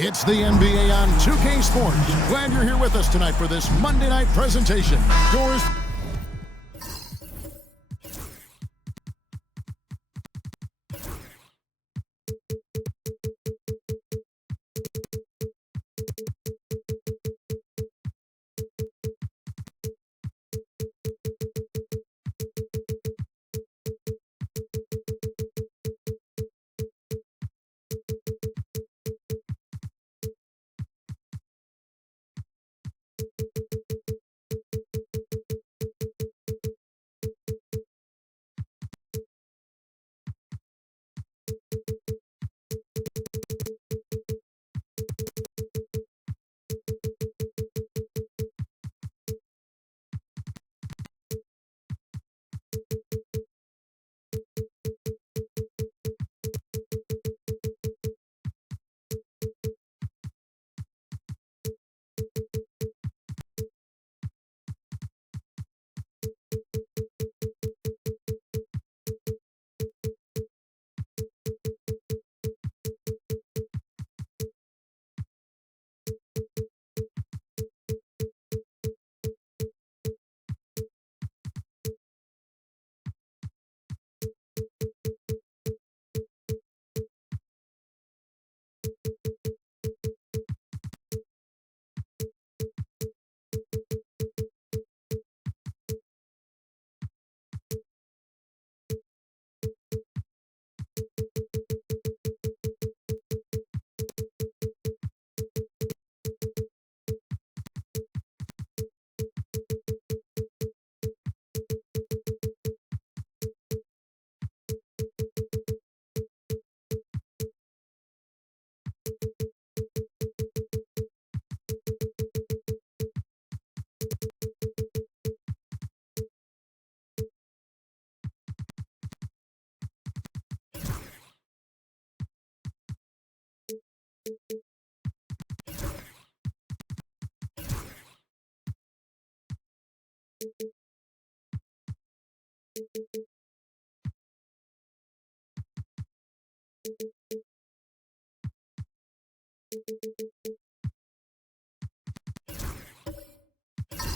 It's the NBA on 2K Sports. Glad you're here with us tonight for this Monday night presentation. Doors.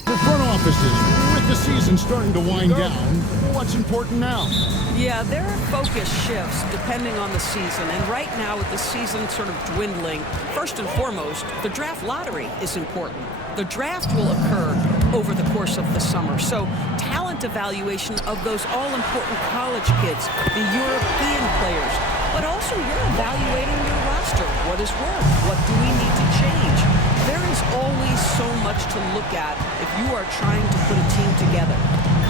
The front offices, with the season starting to wind down, what's important now? Yeah, there are focus shifts depending on the season. And right now, with the season sort of dwindling, first and foremost, the draft lottery is important. The draft will occur over the course of the summer. So talent evaluation of those all-important college kids, the European players, but also you're evaluating your roster. What is work? What do we need to change? There is always so much to look at if you are trying to put a team together.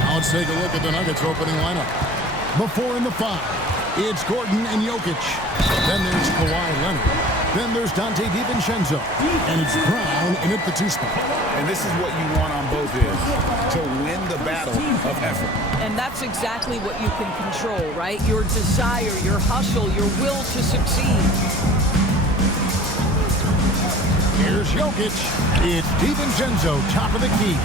Now let's take a look at the Nuggets opening lineup. Before in the 5, it's Gordon and Jokic. Then there's Kawhi Leonard. Then there's Dante DiVincenzo. And it's Brown in at the 2 spot. And this is what you want on both ends, to win the battle of effort. And that's exactly what you can control, right? Your desire, your hustle, your will to succeed. Here's Jokic. It's DiVincenzo, top of the key.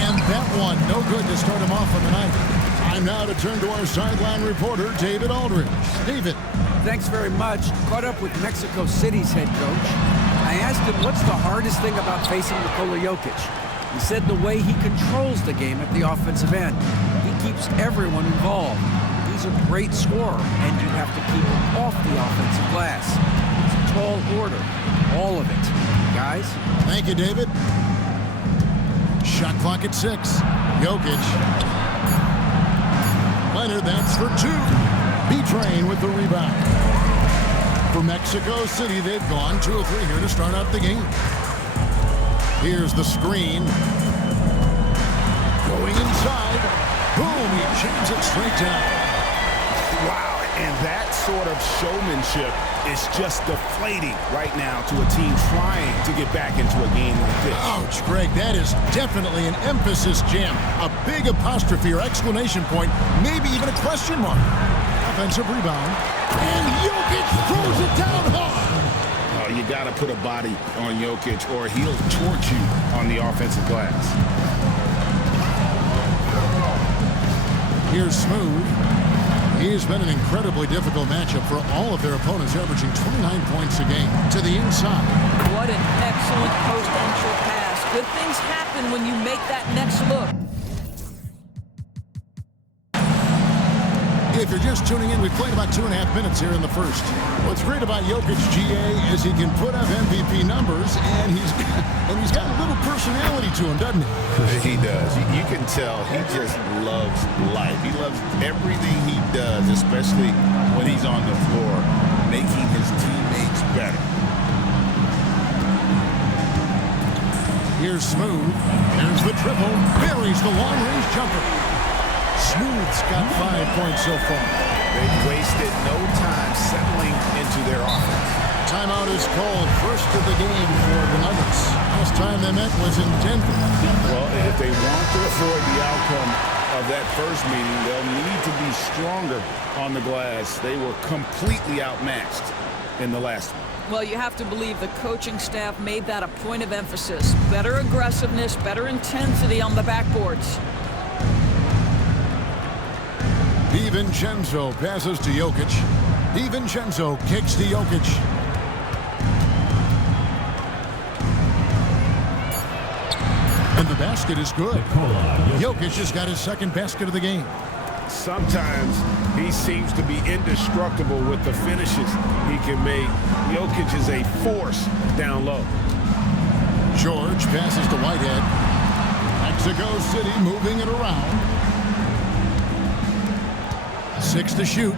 And that one, no good to start him off on the night. Time now to turn to our sideline reporter, David Aldridge. David. Thanks very much. Caught up with Mexico City's head coach. I asked him what's the hardest thing about facing Nikola Jokic. He said the way he controls the game at the offensive end. He keeps everyone involved. He's a great scorer, and you have to keep him off the offensive glass. It's a tall order, all of it. Guys? Thank you, David. Shot clock at 6. Jokic. Leonard, that's for 2. B-Train with the rebound. For Mexico City, they've gone 2 of 3 here to start out the game. Here's the screen. Going inside. Boom, he jams it straight down. Wow, and that sort of showmanship is just deflating right now to a team trying to get back into a game like this. Ouch, Greg, that is definitely an emphasis jam. A big apostrophe or exclamation point, maybe even a question mark. Offensive rebound. And Jokic throws it down hard. You got to put a body on Jokic or he'll torch you on the offensive glass. Here's Smooth. He's been an incredibly difficult matchup for all of their opponents, averaging 29 points a game. To the inside. What an excellent post-entry pass. Good things happen when you make that next look. If you're just tuning in, we've played about 2.5 minutes here in the first. What's great about Jokic, GA, is he can put up MVP numbers, and he's got a little personality to him, doesn't he? He does. You can tell he just loves life. He loves everything he does, especially when he's on the floor, making his teammates better. Here's Smooth. There's the triple. Buries the long-range jumper. Smooth's got 5 points so far. They've wasted no time settling into their offense. Timeout is called. First of the game for the Nuggets. Last time they met was in Denver. Well, if they want to avoid the outcome of that first meeting, they'll need to be stronger on the glass. They were completely outmatched in the last one. Well, you have to believe the coaching staff made that a point of emphasis. Better aggressiveness, better intensity on the backboards. DiVincenzo passes to Jokic. DiVincenzo kicks to Jokic. And the basket is good. Jokic has got his second basket of the game. Sometimes he seems to be indestructible with the finishes he can make. Jokic is a force down low. George passes to Whitehead. Mexico City moving it around. 6 to shoot.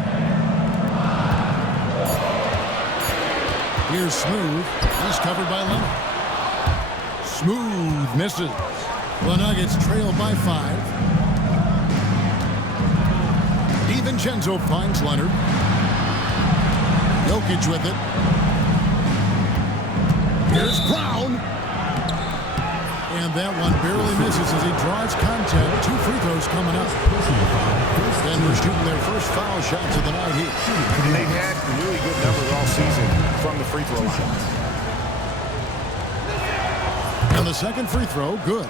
Here's Smooth. He's covered by Leonard. Smooth misses. The Nuggets trail by 5. DiVincenzo finds Leonard. Jokic with it. Here's Brown. And that one barely misses as he draws contact. 2 free throws coming up. Denver shooting their first foul shots of the night here. They've had really good numbers all season from the free throw line. And the second free throw, good.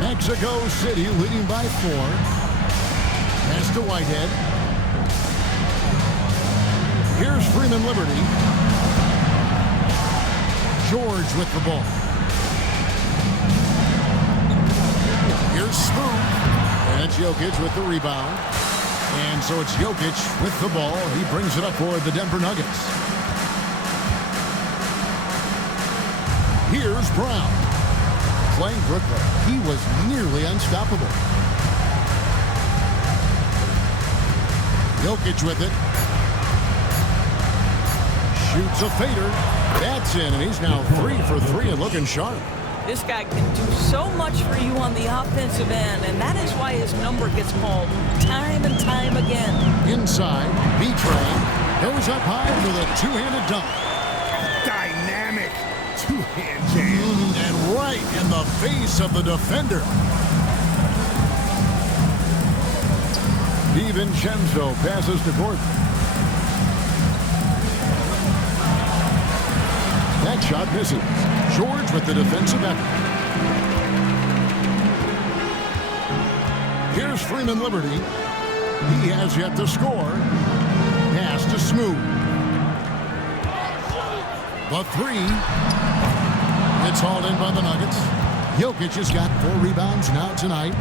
Mexico City leading by 4. Pass to Whitehead. Here's Freeman Liberty. George with the ball. Here's Smooth. And it's Jokic with the rebound. And so it's Jokic with the ball. He brings it up for the Denver Nuggets. Here's Brown. Playing Brooklyn. He was nearly unstoppable. Jokic with it. Shoots a fader. That's in, and he's now 3 for 3 and looking sharp. This guy can do so much for you on the offensive end, and that is why his number gets called time and time again. Inside, B-Train goes up high for the two-handed dunk. Dynamic two-hand jam. And right in the face of the defender. DiVincenzo passes to Gordon. That shot misses. George with the defensive effort. Here's Freeman Liberty. He has yet to score. Pass to Smooth. The 3. It's hauled in by the Nuggets. Jokic has got 4 rebounds now tonight.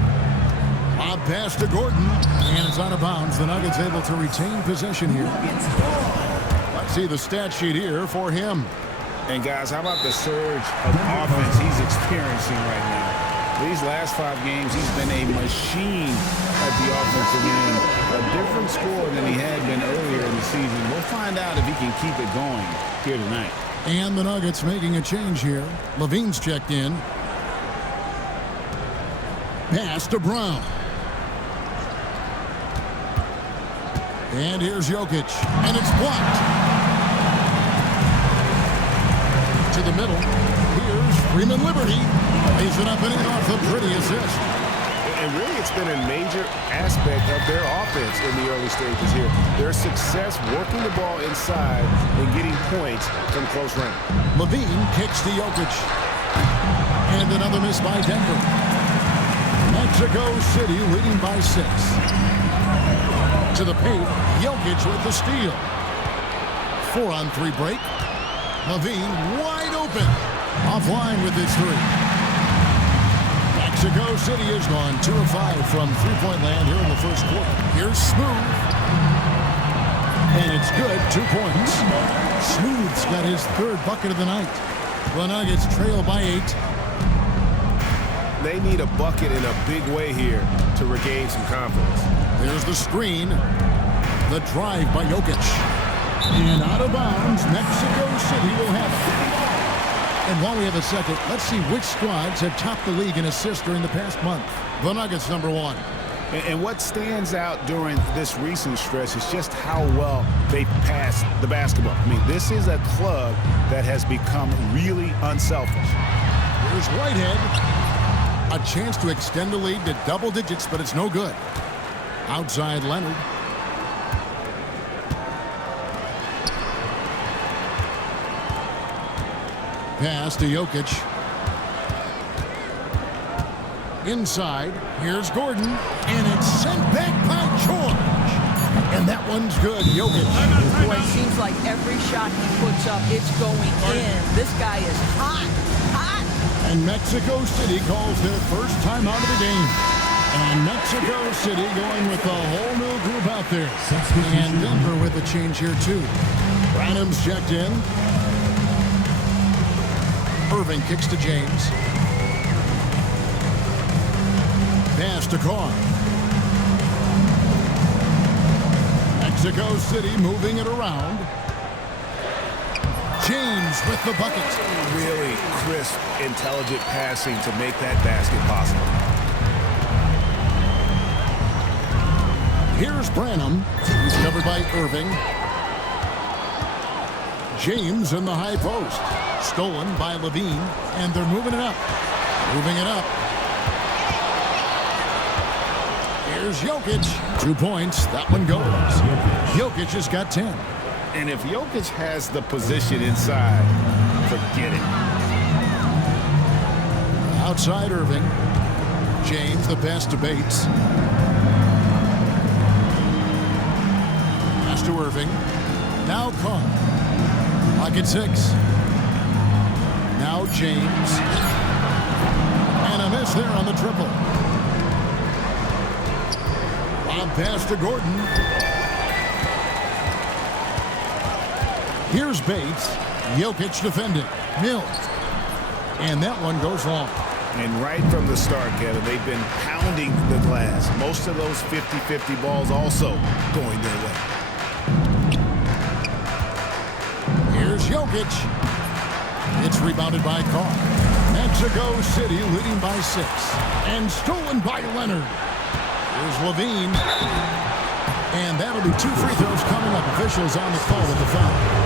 Lob pass to Gordon. And it's out of bounds. The Nuggets able to retain possession here. Let's see the stat sheet here for him. And guys, how about the surge of offense he's experiencing right now? These last 5 games, he's been a machine at the offensive end. A different score than he had been earlier in the season. We'll find out if he can keep it going here tonight. And the Nuggets making a change here. Levine's checked in. Pass to Brown. And here's Jokic. And it's blocked. To the middle. Here's Freeman Liberty. Lays it up and in off the pretty assist. And really, it's been a major aspect of their offense in the early stages here. Their success working the ball inside and getting points from close range. Levine kicks to Jokic. And another miss by Denver. Mexico City leading by 6. To the paint, Jokic with the steal. 4-on-3 break. Levine wide open. Offline with his 3. Mexico City has gone 2 of 5 from three-point land here in the first quarter. Here's Smooth. And it's good, 2 points. Smooth's got his 3rd bucket of the night. The Nuggets trail by 8. They need a bucket in a big way here to regain some confidence. There's the screen. The drive by Jokic. And out of bounds, Mexico City will have it. And while we have a second, let's see which squads have topped the league in assists during the past month. The Nuggets, number 1. And what stands out during this recent stretch is just how well they pass the basketball. I mean, this is a club that has become really unselfish. Here's Whitehead. A chance to extend the lead to double digits, but it's no good. Outside Leonard. Pass to Jokic. Inside, here's Gordon, and it's sent back by George. And that one's good, Jokic. Boy, it seems like every shot he puts up, it's going in. This guy is hot, hot. And Mexico City calls their first time out of the game. And Mexico City going with a whole new group out there. And Denver with a change here, too. Branham's checked in. Irving kicks to James. Pass to Carr. Mexico City moving it around. James with the bucket. Really crisp, intelligent passing to make that basket possible. Here's Branham. He's covered by Irving. James in the high post. Stolen by Levine, and they're moving it up. Moving it up. Here's Jokic. 2 points. That one goes. Jokic has got 10. And if Jokic has the position inside, forget it. Outside Irving. James, the pass to Bates. Pass to Irving. Now Carr. Pocket 6. Now James. And a miss there on the triple. Lob pass to Gordon. Here's Bates. Jokic defending. Mills. And that one goes long. And right from the start, Kevin, they've been pounding the glass. Most of those 50-50 balls also going their way. Here's Jokic. It's rebounded by Carr. Mexico City leading by 6. And stolen by Leonard. Here's Levine. And that'll be 2 free throws coming up. Officials on the call with the foul.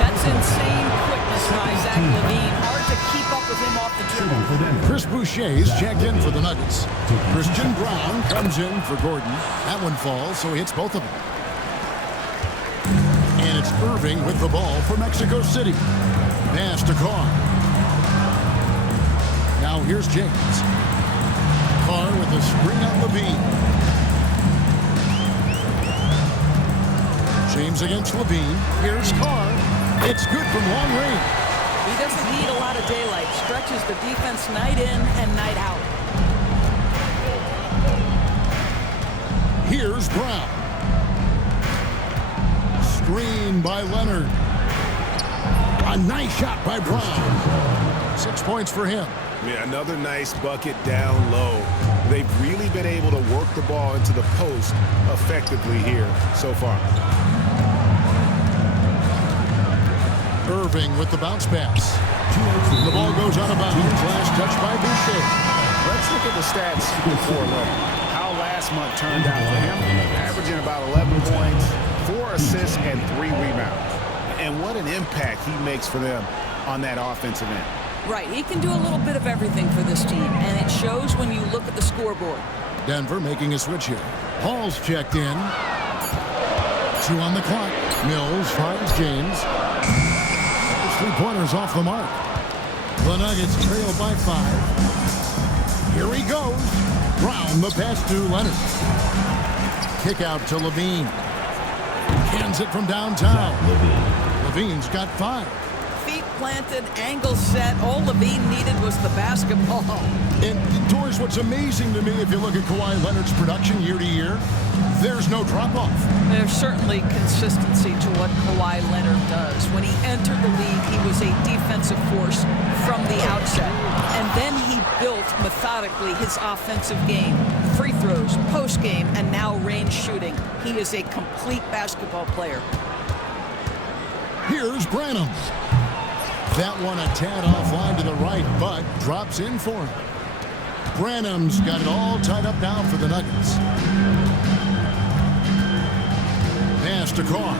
That's insane quickness by Zach Levine. Hard to keep up with him off the dribble. Chris Boucher's checked in for the Nuggets. Christian Brown comes in for Gordon. That one falls, so he hits both of them. And it's Irving with the ball for Mexico City. Pass to Carr. Now here's James. Carr with a screen on Levine. James against Levine. Here's Carr. It's good from long range. He doesn't need a lot of daylight. Stretches the defense night in and night out. Here's Brown. Screen by Leonard. A nice shot by Brown. 6 points for him. Yeah, another nice bucket down low. They've really been able to work the ball into the post effectively here so far. Irving with the bounce pass. The ball goes out of bounds. Last touch by Boucher. Let's look at the stats before how last month turned out for him. Averaging about 11 points, 4 assists, and 3 rebounds. And what an impact he makes for them on that offensive end. Right, he can do a little bit of everything for this team, and it shows when you look at the scoreboard. Denver making a switch here. Hall's checked in. 2 on the clock. Mills finds James. 3-pointers off the mark. The Nuggets trail by 5. Here he goes. Brown the pass to Leonard. Kick out to Levine. Hands it from downtown. Levine's got 5. Feet planted, angle set. All Levine needed was the basketball. And Doris, what's amazing to me, if you look at Kawhi Leonard's production year to year, there's no drop-off. There's certainly consistency to what Kawhi Leonard does. When he entered the league, he was a defensive force from the outset. And then he built methodically his offensive game. Free throws, post-game, and now range shooting. He is a complete basketball player. Here's Branham. That one a tad offline to the right, but drops in for him. Branham's got it all tied up now for the Nuggets. Pass to Carr.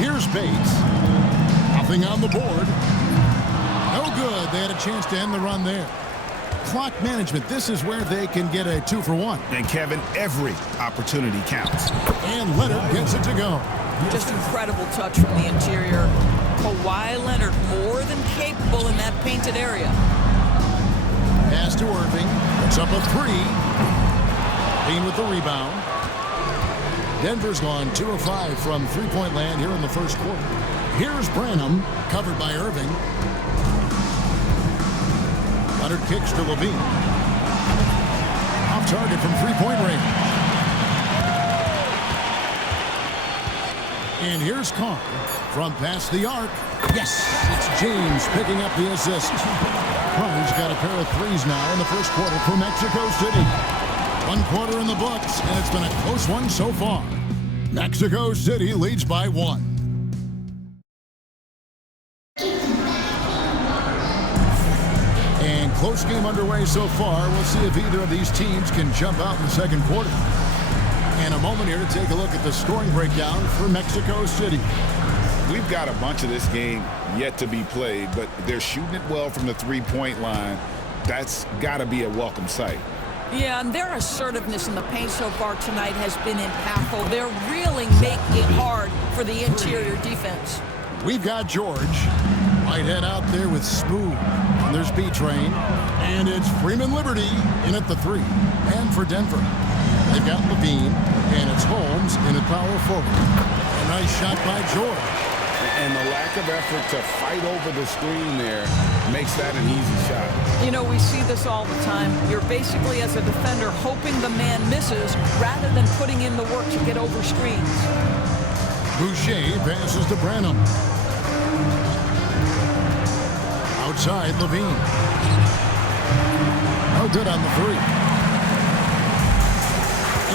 Here's Bates. Nothing on the board. No good. They had a chance to end the run there. Clock management. This is where they can get a 2-for-1. And Kevin, every opportunity counts. And Leonard gets it to go. Just incredible touch from the interior. Kawhi Leonard more than capable in that painted area. Pass to Irving. It's up a 3. Dean with the rebound. Denver's gone 2 of 5 from three-point land here in the first quarter. Here's Branham, covered by Irving. Leonard kicks to Levine. Off target from three-point range. And here's Carr from past the arc. Yes, it's James picking up the assist. Carr's got a pair of threes now in the first quarter for Mexico City. 1 quarter in the books, and it's been a close one so far. Mexico City leads by 1. And close game underway so far. We'll see if either of these teams can jump out in the second quarter. And a moment here to take a look at the scoring breakdown for Mexico City. We've got a bunch of this game yet to be played, but they're shooting it well from the three-point line. That's got to be a welcome sight. Yeah, and their assertiveness in the paint so far tonight has been impactful. They're really making it hard for the interior defense. We've got George. Whitehead out there with Smooth. And there's B-Train. And it's Freeman Liberty in at the 3. And for Denver, they've got Levine. And it's Holmes in at power forward. A nice shot by George. And the lack of effort to fight over the screen there makes that an easy shot. You know, we see this all the time. You're basically, as a defender, hoping the man misses rather than putting in the work to get over screens. Boucher passes to Branham. Outside, Levine. No good on the 3.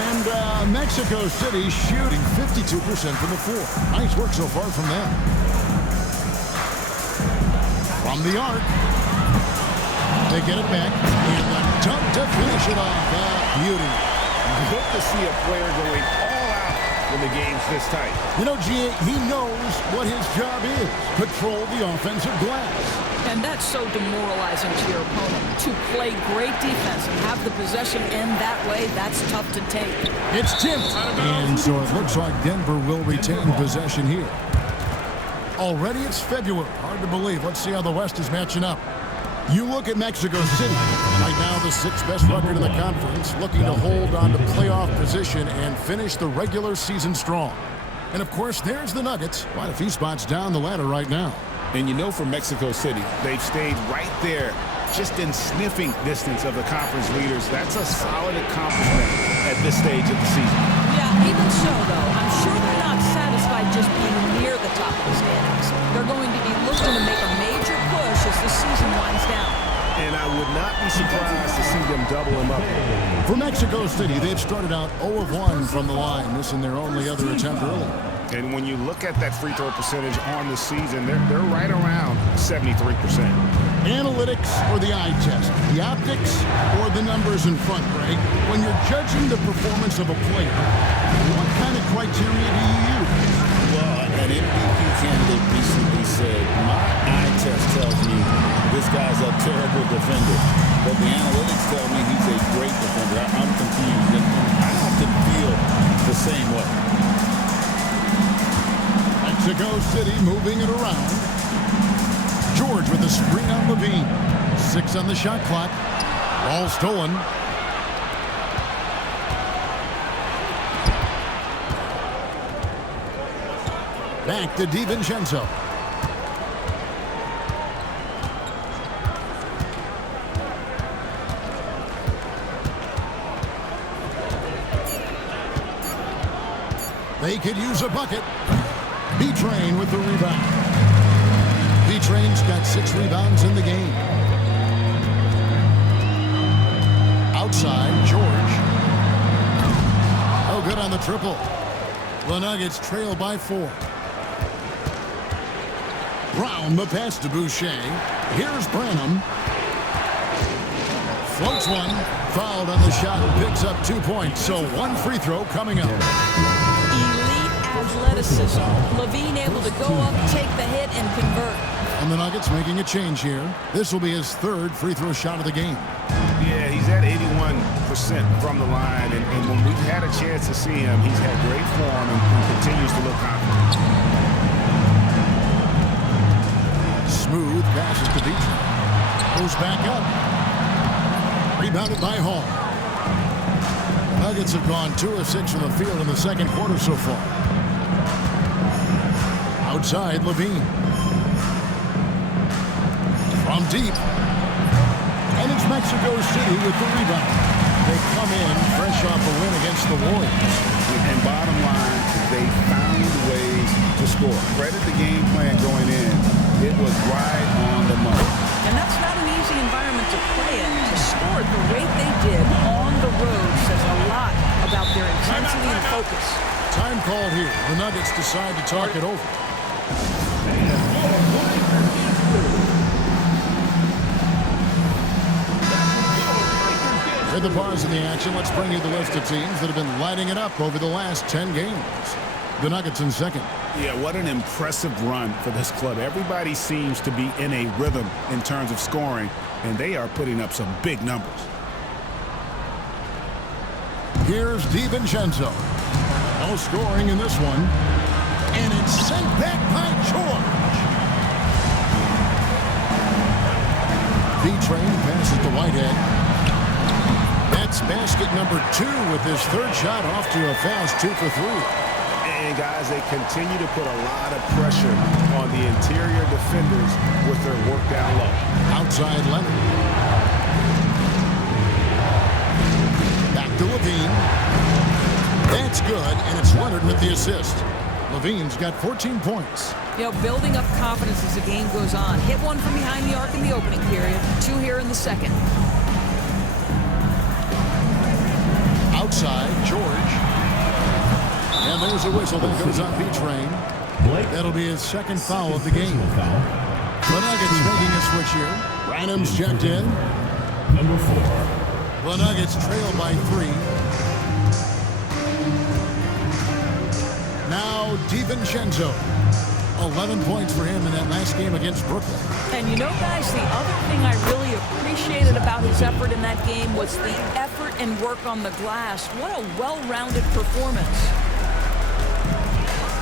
And Mexico City shooting 52% from the 4. Nice work so far from them. From the arc. They get it back. And the dunk to finish it off. Beauty. Good to see a player going all out when the game's this tight. You know, G.A., he knows what his job is. Control the offensive glass. And that's so demoralizing to your opponent. To play great defense and have the possession end that way, that's tough to take. It's tipped. And so it looks like Denver will retain possession here. Already it's February. Hard to believe. Let's see how the West is matching up. You look at Mexico City. Right now the 6th best record in the conference, looking to hold on to playoff position and finish the regular season strong. And of course, there's the Nuggets. Quite a few spots down the ladder right now. And you know, for Mexico City, they've stayed right there, just in sniffing distance of the conference leaders. That's a solid accomplishment at this stage of the season. Yeah, even so, though, I'm sure they're not satisfied just being near the top of the standings. They're going to be looking to make a major push as the season winds down. And I would not be surprised to see them double them up. For Mexico City, they've started out 0 of 1 from the line, missing their only other attempt early. And when you look at that free throw percentage on the season, they're right around 73%. Analytics or the eye test? The optics or the numbers in front, Greg? When you're judging the performance of a player, what kind of criteria do you use? Well, an MVP candidate recently said, my eye test tells me this guy's a terrible defender, but the analytics tell me he's a great defender. I'm confused, and I often feel the same way. Mexico City moving it around. George with a screen on Levine. 6 on the shot clock. Ball stolen. Back to DiVincenzo. They could use a bucket. B-Train with the rebound. B-Train's got 6 rebounds in the game. Outside, George. Oh, good on the triple. The Nuggets trail by 4. Brown, the pass to Boucher. Here's Branham. Floats one. Fouled on the shot and picks up 2 points. So 1 free throw coming up. Athleticism. Levine able to go up, take the hit, and convert. And the Nuggets making a change here. This will be his 3rd free throw shot of the game. Yeah, he's at 81% from the line, and when we've had a chance to see him, he's had great form and continues to look confident. Smooth passes to Beach. Goes back up. Rebounded by Hall. Nuggets have gone 2 of 6 from the field in the second quarter so far. Outside, Levine. From deep. And it's Mexico City with the rebound. They come in fresh off a win against the Warriors. And bottom line, they found ways to score. Credit the game plan going in. It was right on the money. And that's not an easy environment to play in. To score at the rate they did on the road says a lot about their intensity and focus. Time called here. The Nuggets decide to talk it over. With the pause in the action, let's bring you the list of teams that have been lighting it up over the last 10 games. The Nuggets in second. Yeah, what an impressive run for this club. Everybody seems to be in a rhythm in terms of scoring, and they are putting up some big numbers. Here's DiVincenzo. No scoring in this one. And it's sent back by George. B-Train passes to Whitehead. That's basket number 2 with his 3rd shot off to a fast 2 for 3. And guys, they continue to put a lot of pressure on the interior defenders with their work down low. Outside Leonard. Back to Levine. That's good, and it's Leonard with the assist. Levine's got 14 points. You know, building up confidence as the game goes on. Hit one from behind the arc in the opening period. 2 here in the second. Outside, George. And there's a whistle that goes on B-Train. That'll be his 2nd foul of the game. The Nuggets making a switch here. Branham's checked in. Number 4. The Nuggets trail by 3. Now DiVincenzo. 11 points for him in that last game against Brooklyn. And you know, guys, the other thing I really appreciated about his effort in that game was the effort and work on the glass. What a well-rounded performance.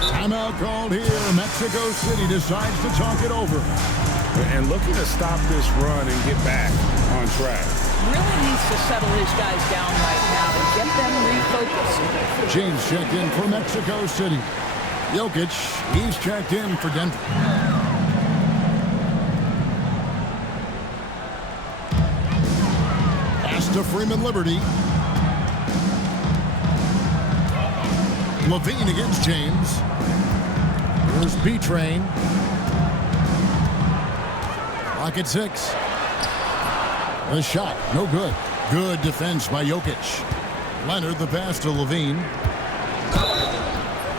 Timeout called here. Mexico City decides to talk it over. And looking to stop this run and get back on track. Really needs to settle his guys down right now and get them refocused. James checked in for Mexico City. Jokic, he's checked in for Denver. Pass to Freeman Liberty. Levine against James. Here's B-Train. Clock at 6. The shot, no good. Good defense by Jokic. Leonard, the pass to Levine.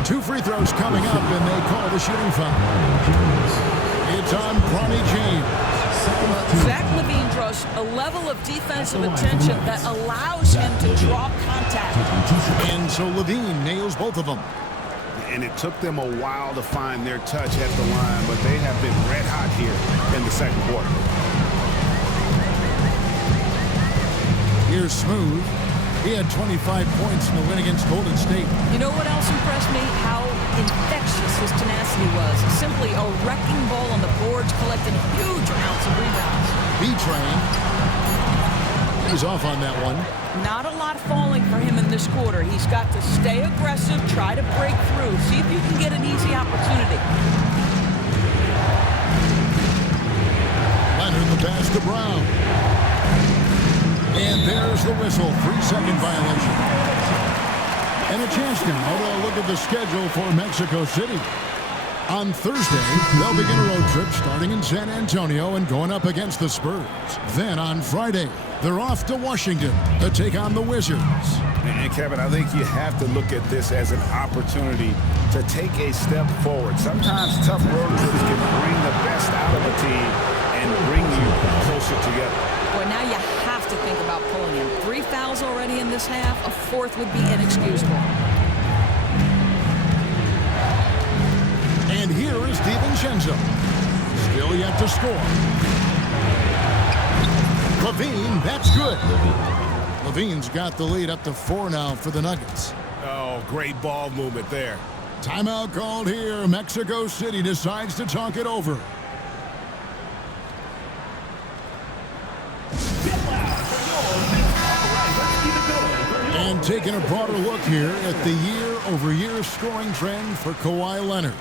2 free throws coming up, and they call the shooting foul. It's on Bronny James. Zach Levine draws a level of defensive attention that allows him to draw contact. And so Levine nails both of them. And it took them a while to find their touch at the line, but they have been red hot here in the second quarter. Here's Smooth. He had 25 points in the win against Golden State. You know what else impressed me? How infectious his tenacity was. Simply a wrecking ball on the boards, collecting huge amounts of rebounds. B-Train. He's off on that one. Not a lot falling for him in this quarter. He's got to stay aggressive, try to break through, see if you can get an easy opportunity. Leonard the pass to Brown. And there's the whistle. 3-second violation. And a chance now to look at the schedule for Mexico City. On Thursday, they'll begin a road trip starting in San Antonio and going up against the Spurs. Then on Friday, they're off to Washington to take on the Wizards. And Kevin, I think you have to look at this as an opportunity to take a step forward. Sometimes tough road trips can bring the best out of a team and bring you closer together. Well, now you have to think about pulling him. 3 fouls already in this half. A 4th would be inexcusable. And here is DiVincenzo. Still yet to score. Levine, that's good. Levine's got the lead up to 4 now for the Nuggets. Oh, great ball movement there. Timeout called here. Mexico City decides to talk it over. And taking a broader look here at the year-over-year scoring trend for Kawhi Leonard.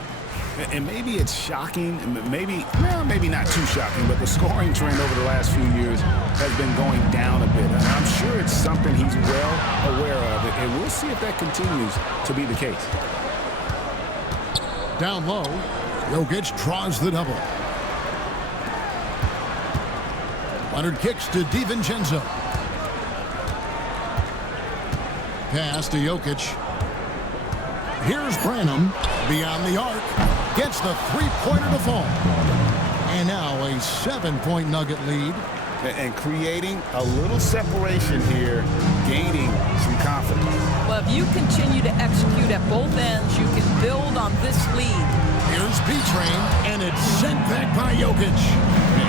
And maybe it's shocking, maybe not too shocking, but the scoring trend over the last few years has been going down a bit. And I'm sure it's something he's well aware of, and we'll see if that continues to be the case. Down low, Jokic draws the double. Leonard kicks to DiVincenzo. Pass to Jokic. Here's Branham beyond the arc. Gets the three-pointer to fall. And now a 7-point Nugget lead. And creating a little separation here, gaining some confidence. Well, if you continue to execute at both ends, you can build on this lead. Here's B-Train, and it's sent back by Jokic.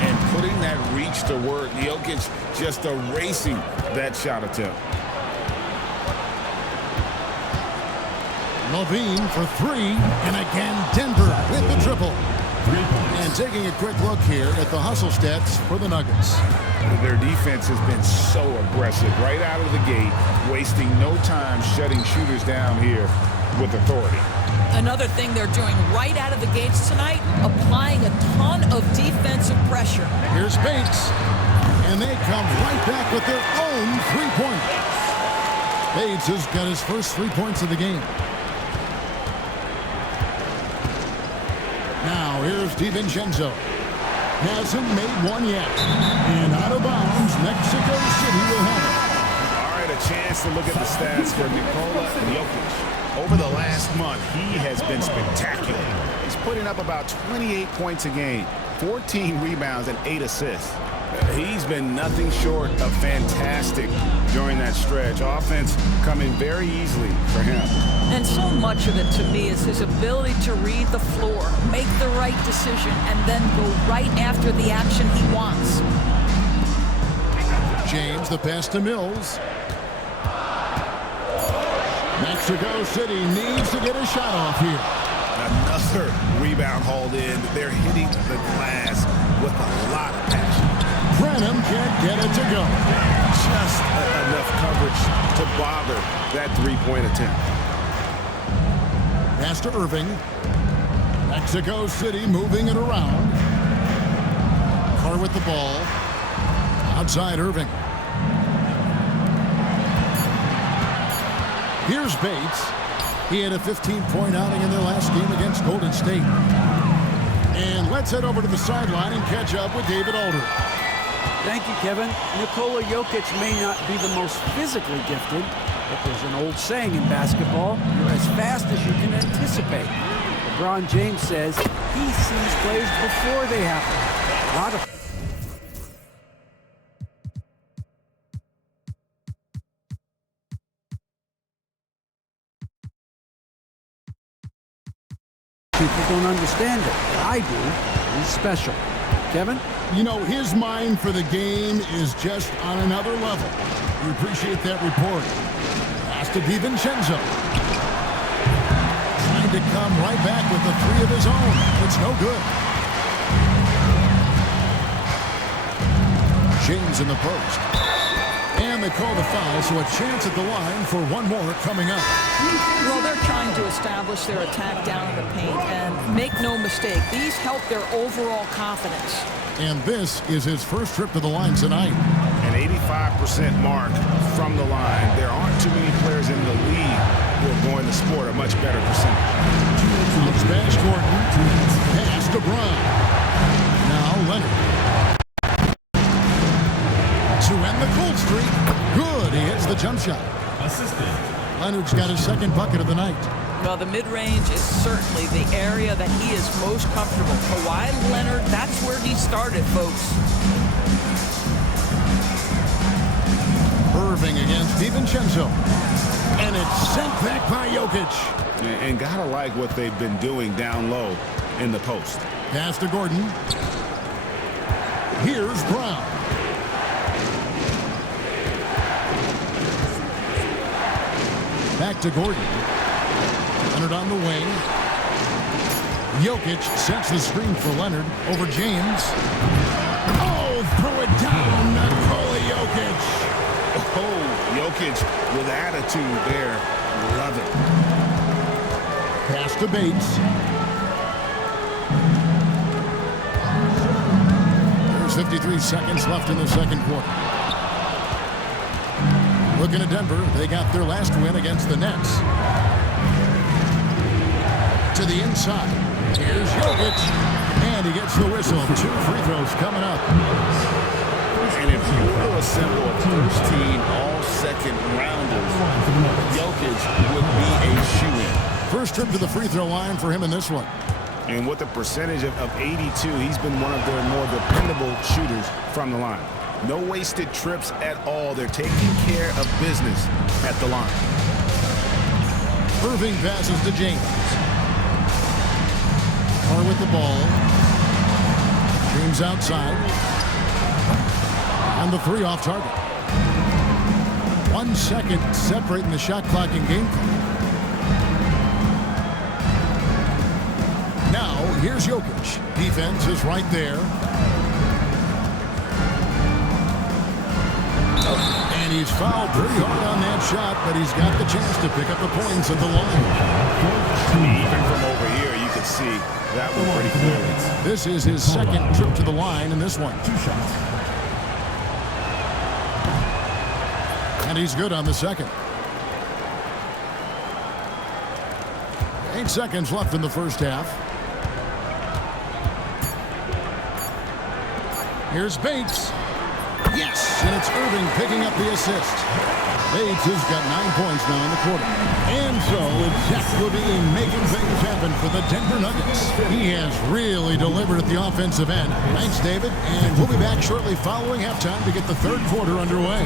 And putting that reach to work, Jokic just erasing that shot attempt. Levine for 3, and again Denver with the triple. And taking a quick look here at the hustle stats for the Nuggets. Their defense has been so aggressive right out of the gate, wasting no time shutting shooters down here with authority. Another thing they're doing right out of the gates tonight, applying a ton of defensive pressure. Here's Bates, and they come right back with their own 3-pointer. Bates has got his first 3 points of the game. Now here's DiVincenzo. Hasn't made one yet. And out of bounds, Mexico City will have it. All right, a chance to look at the stats for Nikola Jokic. Over the last month, he has been spectacular. He's putting up about 28 points a game, 14 rebounds, and 8 assists. He's been nothing short of fantastic during that stretch. Offense coming very easily for him. And so much of it, to me, is his ability to read the floor, make the right decision, and then go right after the action he wants. James, the pass to Mills. Mexico City needs to get a shot off here. Another rebound hauled in. They're hitting the glass with a lot of passion. Branham can't get it to go. Just enough coverage to bother that 3-point attempt. Pass to Irving. Mexico City moving it around. Carr with the ball. Outside Irving. Here's Bates. He had a 15-point outing in their last game against Golden State. And let's head over to the sideline and catch up with David Alder. Thank you, Kevin. Nikola Jokic may not be the most physically gifted, but there's an old saying in basketball, you're as fast as you can anticipate. LeBron James says he sees plays before they happen. A lot of people don't understand it. I do. He's special. Kevin? You know, his mind for the game is just on another level. We appreciate that report. Pass to DiVincenzo. Trying to come right back with the three of his own. It's no good. James in the post. And they call the foul, so a chance at the line for one more coming up. Well, they're trying to establish their attack down in the paint, and make no mistake, these help their overall confidence. And this is his first trip to the line tonight. An 85% mark from the line. There aren't too many players in the league who are going to score a much better percentage. Smash Gordon. Pass to Brown. Now Leonard. To end the cold streak. Good. He hits the jump shot. Leonard's got his second bucket of the night. Well, the mid-range is certainly the area that he is most comfortable. Kawhi Leonard, that's where he started, folks. Irving against DiVincenzo. And it's sent back by Jokic. And gotta like what they've been doing down low in the post. Pass to Gordon. Here's Brown. Back to Gordon. Leonard on the wing. Jokic sets the screen for Leonard over James. Oh, throw it down. Nikola Jokic. Oh, Jokic with attitude there. Love it. Pass to Bates. There's 53 seconds left in the second quarter. Looking at Denver, they got their last win against the Nets. To the inside. Here's Jokic. And he gets the whistle. 2 free throws coming up. And if you were to assemble a first-team all-second rounders, Jokic would be a shoe-in. First trip to the free throw line for him in this one. And with a percentage of 82, he's been one of their more dependable shooters from the line. No wasted trips at all. They're taking care of business at the line. Irving passes to James. Carr with the ball. James outside. And the three off target. 1 second separating the shot clock and game clock. Now, here's Jokic. Defense is right there. And he's fouled pretty hard on that shot, but he's got the chance to pick up the points at the line. Even from over here, you can see that one pretty clearly. This is his second trip to the line in this one. 2 shots. And he's good on the second. 8 seconds left in the first half. Here's Bates. Yes, and it's Irving picking up the assist. Bates has got 9 points now in the quarter. And so it's Zach LaVine making things happen for the Denver Nuggets. He has really delivered at the offensive end. Thanks, David. And we'll be back shortly following halftime to get the third quarter underway.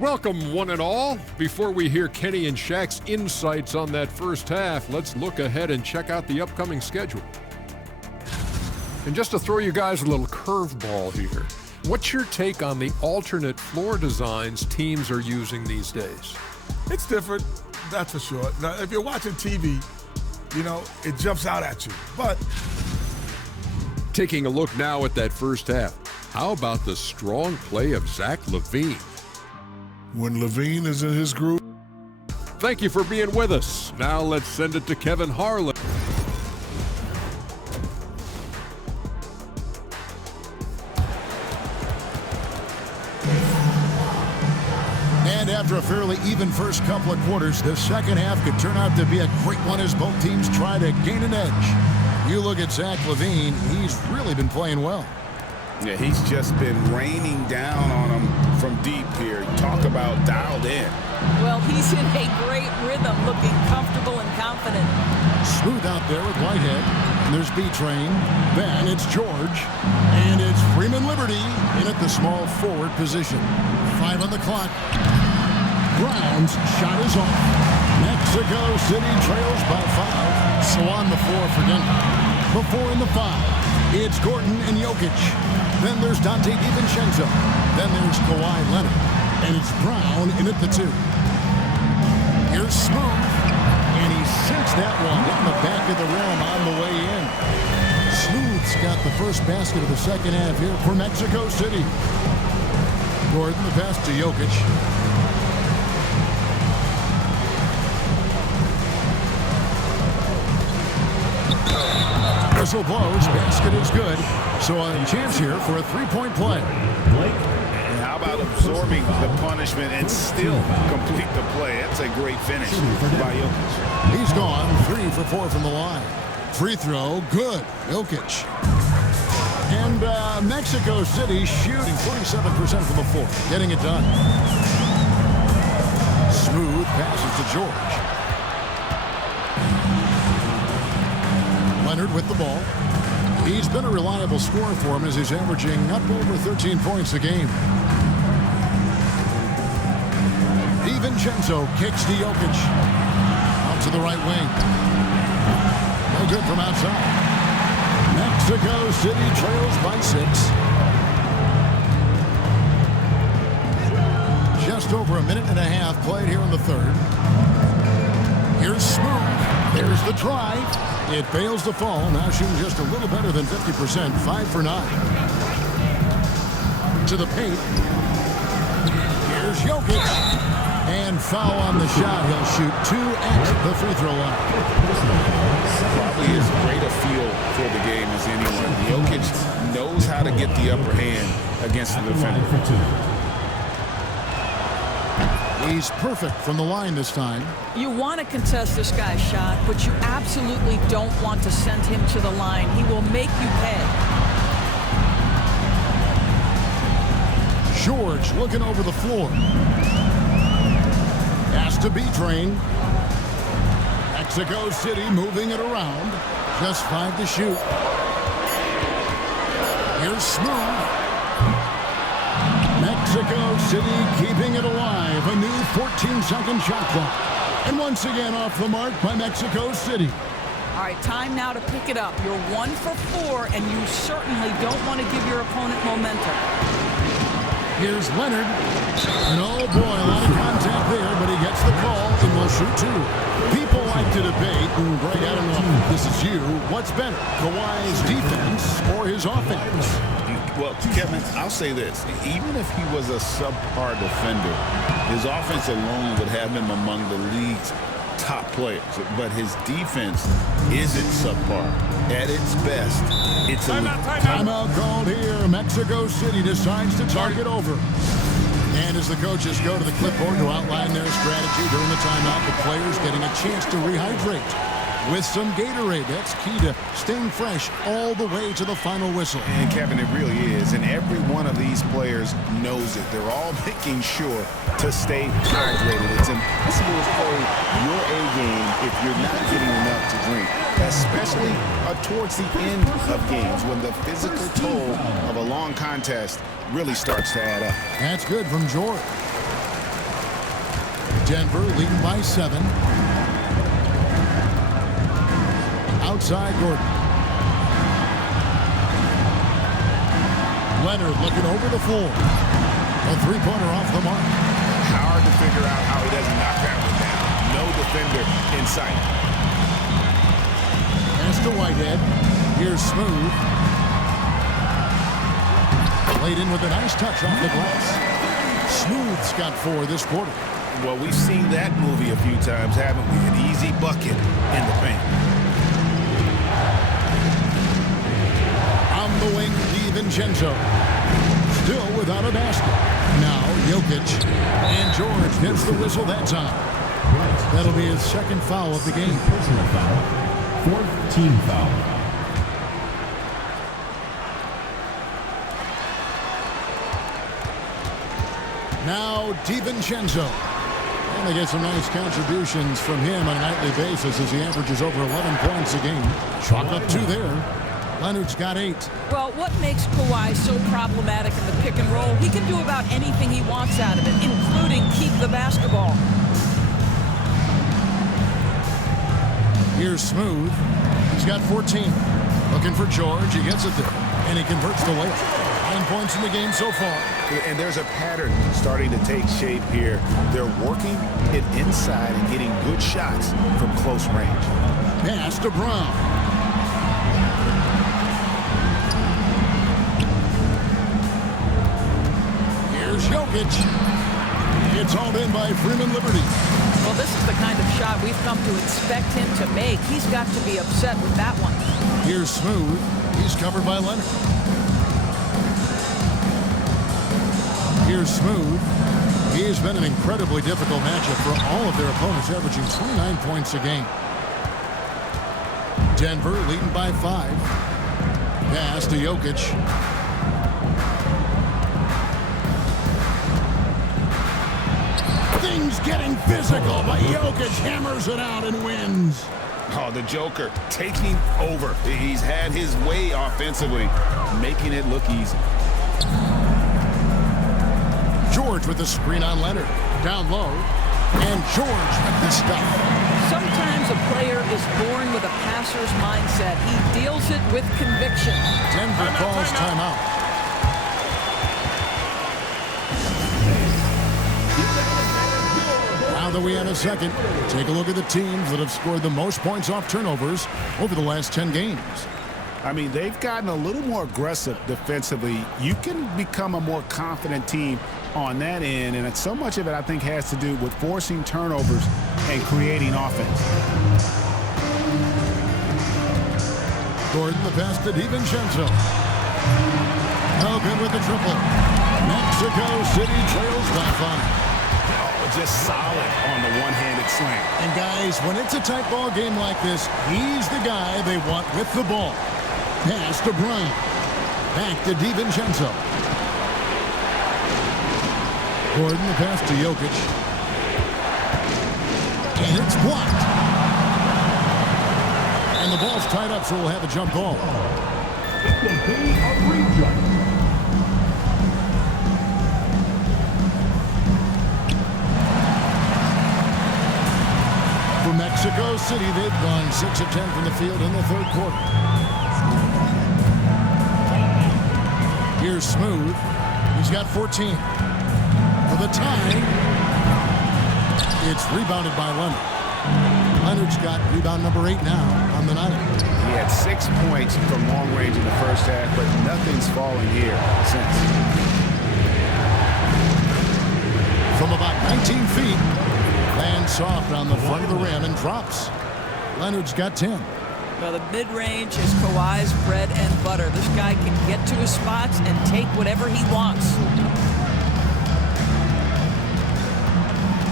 Welcome, one and all. Before we hear Kenny and Shaq's insights on that first half, let's look ahead and check out the upcoming schedule. And just to throw you guys a little curveball here, what's your take on the alternate floor designs teams are using these days? It's different, that's for sure. Now, if you're watching TV, you know, it jumps out at you. But taking a look now at that first half, how about the strong play of Zach LaVine? when LaVine is in his groove. Thank you for being with us. Now let's send it to Kevin Harlan. And after a fairly even first couple of quarters, the second half could turn out to be a great one as both teams try to gain an edge. You look at Zach LaVine, he's really been playing well. Yeah, he's just been raining down on him from deep here. Talk about dialed in. Well, he's in a great rhythm, looking comfortable and confident. Smooth out there with Whitehead. And there's B-Train. Then it's George. And it's Freeman Liberty in at the small forward position. 5 on the clock. Brown's shot is off. Mexico City trails by 5. So on the 4 for Denver. Before in the 5, it's Gordon and Jokic. Then there's Dante DiVincenzo. Then there's Kawhi Leonard. And it's Brown in at the 2. Here's Smooth. And he sinks that one in the back of the rim on the way in. Smooth's got the first basket of the second half here for Mexico City. Gordon, the pass to Jokic. Whistle blows, basket is good. So a chance here for a three-point play. And how about absorbing the punishment and still complete the play? That's a great finish by Jokic. He's gone 3 for 4 from the line. Free throw, good. Jokic. And Mexico City shooting 47% from the floor, getting it done. Smooth passes to George. Leonard with the ball. He's been a reliable scorer for him as he's averaging up over 13 points a game. DiVincenzo kicks to Jokic. Out to the right wing. No good from outside. Mexico City trails by 6. Just over a minute and a half played here in the third. Here's Smooth. There's the drive. It fails to fall. Now shooting just a little better than 50%. 5 for 9. To the paint. Here's Jokic. And foul on the shot. He'll shoot 2 at the free throw line. Probably as great a feel for the game as anyone. Jokic knows how to get the upper hand against the defender. He's perfect from the line this time. You want to contest this guy's shot, but you absolutely don't want to send him to the line. He will make you pay. George looking over the floor. Has to be trained. Mexico City moving it around. Just 5 to shoot. Here's Smooth. Mexico City keeping it alive. A new 14-second shot clock. And once again off the mark by Mexico City. All right, time now to pick it up. You're 1 for 4, and you certainly don't want to give your opponent momentum. Here's Leonard. And oh boy, a lot of contact there, but he gets the call and will shoot 2. People like to debate, and Greg, I don't know if this is you, what's better, Kawhi's defense or his offense? Well, Kevin, I'll say this. Even if he was a subpar defender, his offense alone would have him among the league's top players. But his defense isn't subpar. At its best, it's elite. Timeout called here. Mexico City decides to talk it over. And as the coaches go to the clipboard to outline their strategy during the timeout, the players getting a chance to rehydrate with some Gatorade. That's key to staying fresh all the way to the final whistle. And Kevin, it really is. And every one of these players knows it. They're all making sure to stay hydrated. It's impossible to play your A game if you're not getting enough to drink, especially towards the end of games when the physical toll of a long contest really starts to add up. That's good from George. Denver leading by 7. Outside Gordon. Leonard looking over the floor. A three-pointer off the mark. Hard to figure out how he doesn't knock that one down. No defender in sight. Pass to Whitehead. Here's Smooth. Played in with a nice touch off the glass. Smooth's got 4 this quarter. Well, we've seen that movie a few times, haven't we? An easy bucket in the paint. On the wing, DiVincenzo. Still without a basket. Now, Jokic. And George gets the whistle that time. That'll be his second foul of the game. Personal foul. 4th team foul. Now, DiVincenzo. And they get some nice contributions from him on a nightly basis as he averages over 11 points a game. Chalk up 2 there. Leonard's got 8. Well, what makes Kawhi so problematic in the pick and roll? He can do about anything he wants out of it, including keep the basketball. Here's Smooth. He's got 14. Looking for George. He gets it there. And he converts the layup. 9 points in the game so far. And there's a pattern starting to take shape here. They're working it inside and getting good shots from close range. Pass to Brown. Here's Jokic. It's hauled in by Freeman Liberty. Well, this is the kind of shot we've come to expect him to make. He's got to be upset with that one. Here's Smooth. He's covered by Leonard. Here's Smooth. He has been an incredibly difficult matchup for all of their opponents, averaging 29 points a game. Denver leading by 5. Pass to Jokic. Things getting physical, but Jokic hammers it out and wins. Oh, the Joker taking over. He's had his way offensively, making it look easy. George with the screen on Leonard. Down low. And George with the stuff. Sometimes a player is born with a passer's mindset. He deals it with conviction. Denver calls timeout. Now that we have a second, take a look at the teams that have scored the most points off turnovers over the last 10 games. I mean, they've gotten a little more aggressive defensively. You can become a more confident team on that end, and so much of it, I think, has to do with forcing turnovers and creating offense. Gordon, the pass to DiVincenzo. No good with the triple. Mexico City trails by 5. Just solid on the one-handed slam. And guys, when it's a tight ball game like this, he's the guy they want with the ball. Pass to Bryant. Back to DiVincenzo. Gordon, the pass to Jokic. And it's blocked. And the ball's tied up, so we'll have a jump ball. For Mexico City, they've gone 6 of 10 from the field in the third quarter. Here's Smooth. He's got 14. For the tie, it's rebounded by Leonard. Leonard's got rebound number 8 now on the night. He had 6 points from long range in the first half, but nothing's fallen here since. From about 19 feet, lands soft on the front of the rim and drops. Leonard's got 10. Well, the mid-range is Kawhi's bread and butter. This guy can get to his spots and take whatever he wants.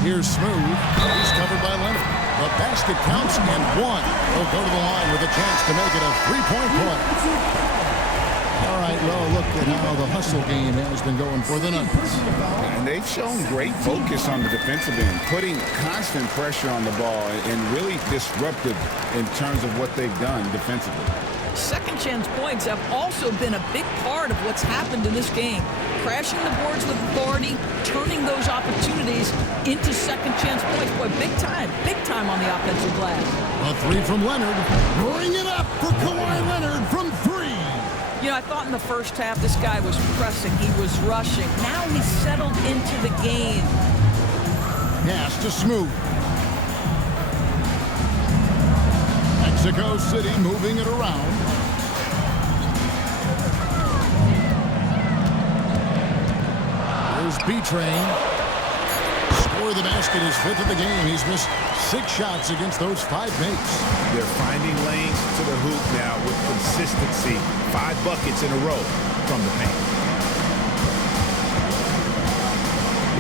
Here's Smooth. He's covered by Leonard. The basket counts and 1. He'll go to the line with a chance to make it a 3-point play. All right, well, look at how the hustle game has been going for the Nuggets. And they've shown great focus on the defensive end, putting constant pressure on the ball and really disruptive in terms of what they've done defensively. Second chance points have also been a big part of what's happened in this game. Crashing the boards with authority, turning those opportunities into second chance points. Boy, big time on the offensive glass. A 3 from Leonard. Bring it up for Kawhi Leonard from 3. You know, I thought in the first half this guy was pressing, he was rushing. Now he's settled into the game. Pass to Smooth. Mexico City moving it around. Here's B-Train. Score the basket, his 5th of the game. He's missed 6 shots against those 5 mates. They're finding lanes to the hoop now with consistency. 5 buckets in a row from the paint.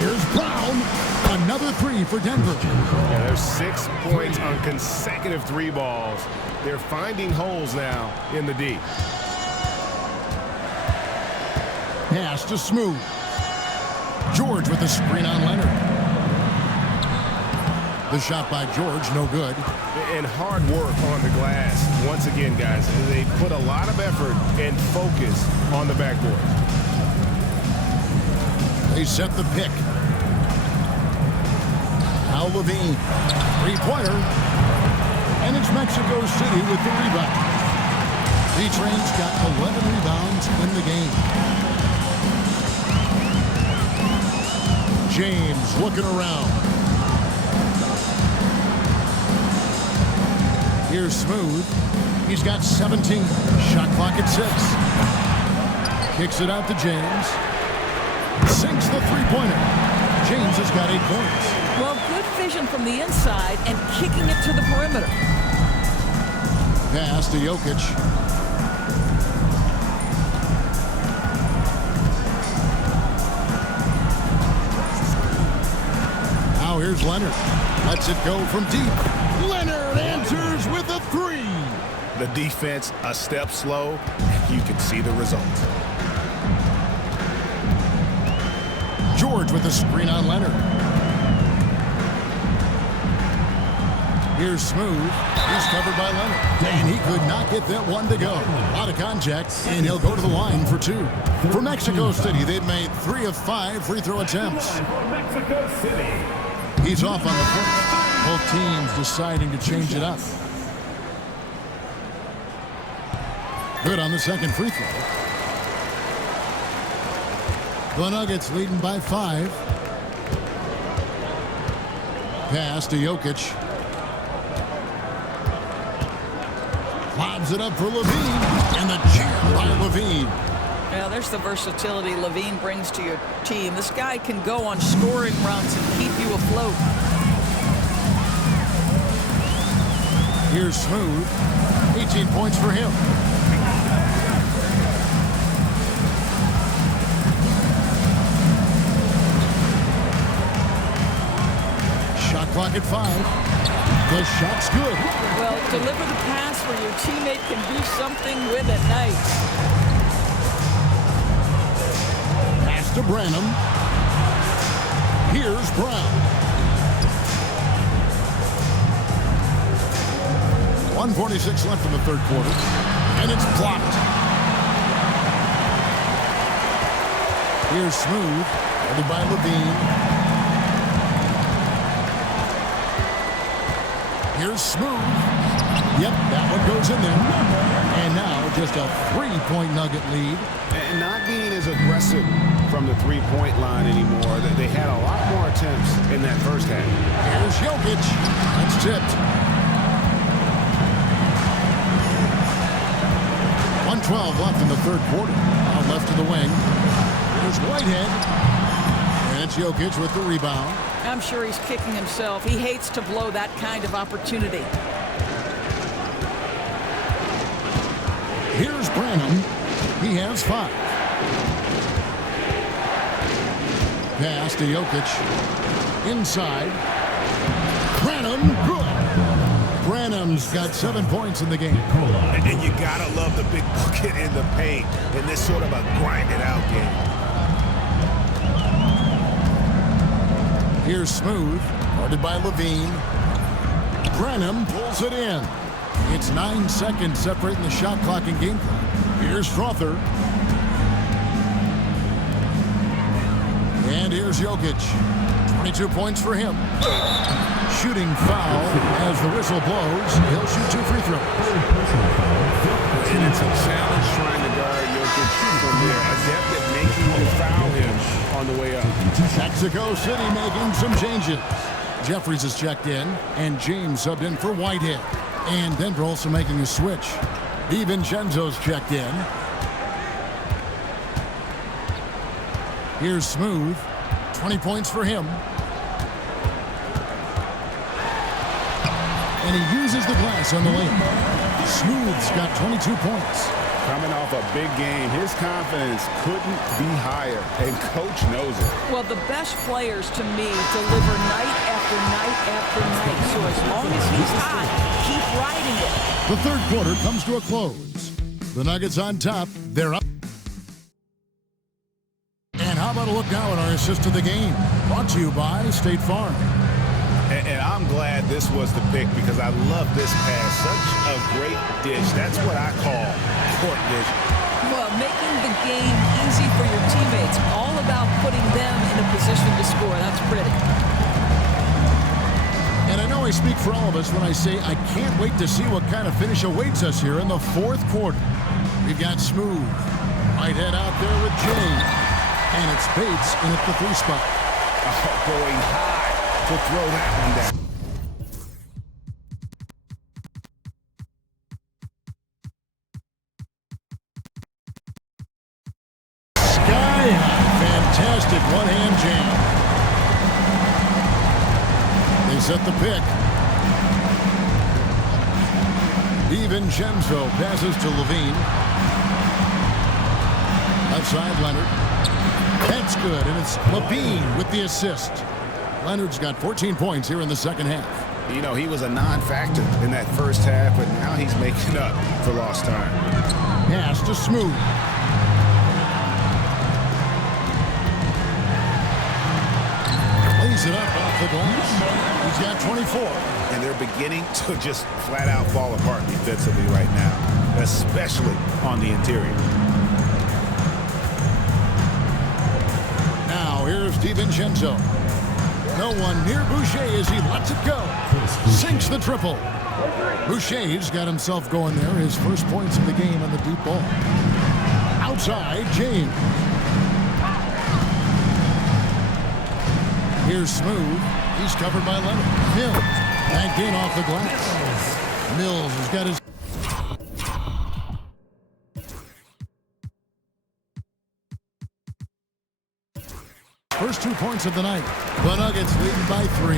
Here's Brown. Another 3 for Denver. Yeah, there's 6 points on consecutive 3 balls. They're finding holes now in the D. Pass to Smooth. George with the screen on Leonard. The shot by George, no good. and hard work on the glass. Once again, guys, they put a lot of effort and focus on the backboard. They set the pick. Now Levine, three-pointer. And it's Mexico City with the rebound. D-Train's got 11 rebounds in the game. James looking around. Here's Smooth. He's got 17. Shot clock at 6. Kicks it out to James. Sinks the three-pointer. James has got 8 points. Well, good vision from the inside and kicking it to the perimeter. Pass to Jokic. Now here's Leonard. Lets it go from deep. Leonard answers with a 3. The defense a step slow. You can see the result. George with a screen on Leonard. Here's Smooth. He's covered by Leonard. And he could not get that one to go. Out of contact, and he'll go to the line for 2. For Mexico City, they've made 3 of 5 free throw attempts. He's off on the first. Both teams deciding to change it up. Good on the second free throw. The Nuggets leading by 5. Pass to Jokic. Lobs it up for Levine, and the jam by Levine. Well, there's the versatility Levine brings to your team. This guy can go on scoring runs and keep you afloat. Here's Smooth. 18 points for him. Shot clock at 5. The shot's good. Well, deliver the pass where your teammate can do something with it. Nice. Pass to Branham. Here's Brown. 1:46 left in the third quarter. And it's blocked. Here's Smooth. Headed by Levine. Here's Smooth. Yep, that one goes in there. And now just a 3-point Nugget lead. And not being as aggressive from the three-point line anymore. They had a lot more attempts in that first half. Here's Jokic. That's tipped. 1:12 left in the third quarter. Now left to the wing. Here's Whitehead. And it's Jokic with the rebound. I'm sure he's kicking himself. He hates to blow that kind of opportunity. Here's Branham. He has 5. Pass to Jokic. Inside. Branham, good. Branham's got 7 points in the game. And you gotta love the big bucket in the paint in this sort of a grind-it-out game. Here's Smooth, guarded by Levine. Branham pulls it in. It's 9 seconds separating the shot clock and game clock. Here's Strother. And here's Jokic. 22 points for him. Shooting foul as the whistle blows. He'll shoot 2 free throws. And it's a challenge trying to guard Jokic from there. Adept at making you foul him on the way up. Mexico City making some changes. Jeffries is checked in, and James subbed in for Whitehead. And Denver also making a switch. DiVincenzo's checked in. Here's Smooth. 20 points for him. And he uses the glass on the lane. Smooth's got 22 points. Coming off a big game, his confidence couldn't be higher, and Coach knows it. Well, the best players, to me, deliver night after night after night. So as long as he's hot, keep riding it. The third quarter comes to a close. The Nuggets on top. They're up. And how about a look now at our assist of the game? Brought to you by State Farm. And I'm glad this was the pick because I love this pass. Such a great dish. That's what I call court vision. Well, making the game easy for your teammates. All about putting them in a position to score. That's pretty. And I know I speak for all of us when I say I can't wait to see what kind of finish awaits us here in the fourth quarter. We've got Smooth. Whitehead out there with Jay. And it's Bates in at the 3 spot. Oh, going high to throw that one down. Sky high. Fantastic one-hand jam. They set the pick. DiVincenzo passes to Levine. Outside Leonard. That's good, and it's Levine with the assist. Leonard's got 14 points here in the second half. You know, he was a non-factor in that first half, but now he's making up for lost time. Pass to Smooth. Lays it up off the glass. He's got 24. And they're beginning to just flat out fall apart defensively right now, especially on the interior. Now here's DiVincenzo. No one near Boucher as he lets it go. Sinks the triple. Boucher's got himself going there. His first points of the game on the deep ball. Outside, James. Here's Smooth. He's covered by Leonard. Mills. Banked in off the glass. Mills has got his... First 2 points of the night. The Nuggets lead by 3.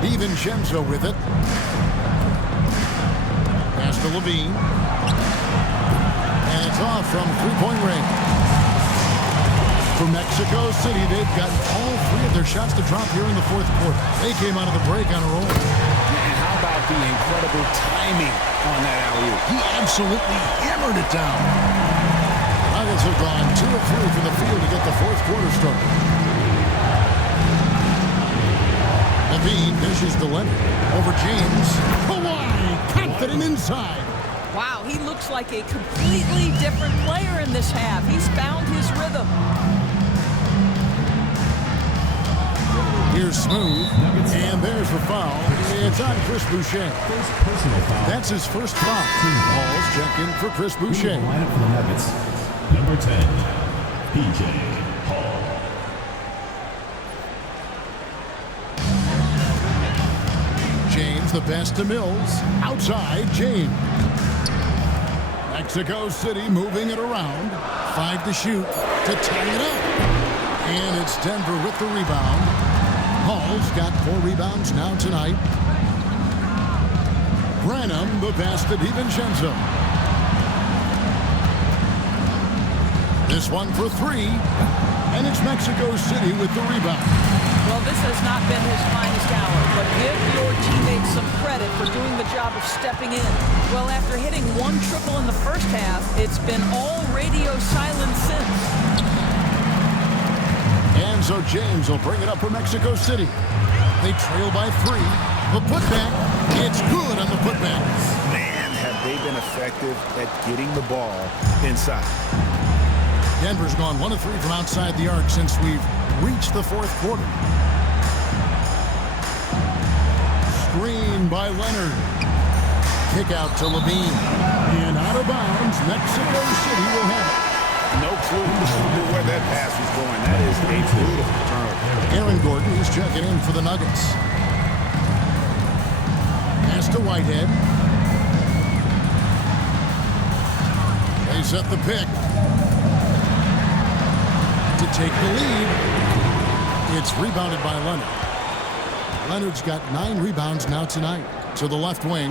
DiVincenzo with it. Pass to Levine. And it's off from three-point range. For Mexico City, they've gotten all 3 of their shots to drop here in the fourth quarter. They came out of the break on a roll. And how about the incredible timing on that alley-oop? He absolutely hammered it down. Nuggets have gone 2 of 3 from the field to get the fourth quarter started. Levine dishes to Leonard. Over James. Hawaii, confident inside. Wow, he looks like a completely different player in this half. He's found his rhythm. Here's Smooth, and there's the foul. It's on Chris Boucher. That's his first foul. Balls check in for Chris Boucher. Lineup for the Nuggets. Number 10, PJ Hall. James, the pass to Mills. Outside, James. Mexico City moving it around. 5 to shoot to tie it up. And it's Denver with the rebound. Hall's got 4 rebounds now tonight. Branham, the pass to DiVincenzo. This one for 3. And it's Mexico City with the rebound. Well, this has not been his finest hour, but give your teammates some credit for doing the job of stepping in. Well, after hitting 1 triple in the first half, it's been all radio silence since. And so James will bring it up for Mexico City. They trail by 3. The putback, it's good on the putback. Man, have they been effective at getting the ball inside. Denver's gone 1 of 3 from outside the arc since we've reached the fourth quarter. Screen by Leonard. Kick out to Levine. And out of bounds, Mexico City will have it. No clue where that pass was going. That is a beautiful turnover. Aaron Gordon is checking in for the Nuggets. Pass to Whitehead. They set the pick. To take the lead. It's rebounded by Leonard. Leonard's got 9 rebounds now tonight. To the left wing.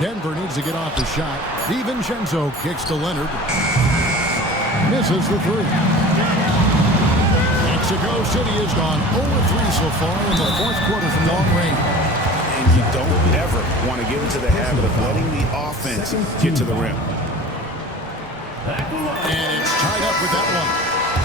Denver needs to get off the shot. DiVincenzo kicks to Leonard. Misses the 3. Mexico City has gone 0-3 so far in the fourth quarter from long range. And you don't ever want to get into the habit of letting the offense get to the rim. And it's tied up with that one.